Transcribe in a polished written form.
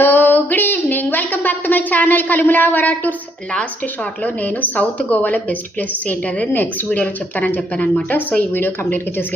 Hello good evening, welcome back to my channel కలుములా Varra tours. Last షార్ట్లో నేను south గోవాలో best places ఏంటనేది next వీడియోలో చెప్తానని చెప్పాను అనమాట. సో ఈ వీడియో కంప్లీట్గా చూసి